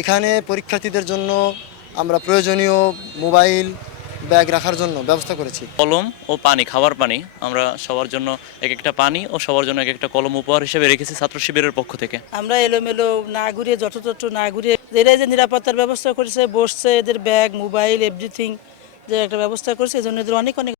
এখানে পরীক্ষার্থীদের জন্য আমরা প্রয়োজনীয় মোবাইল ব্যাগ রাখার জন্য ব্যবস্থা করেছি। কলম ও পানি, খাবার পানি আমরা সবার জন্য এক একটা পানি ও সবার জন্য এক একটা কলম উপহার হিসেবে রেখেছি ছাত্র শিবিরের পক্ষ থেকে। আমরা এলোমেলো না ঘুরিয়ে যত্র না ঘুরিয়ে এরা যে নিরাপত্তার ব্যবস্থা করেছে, বসছে, এদের ব্যাগ মোবাইল এভরিথিং যে একটা ব্যবস্থা করেছে, এজন্য এদের অনেক অনেক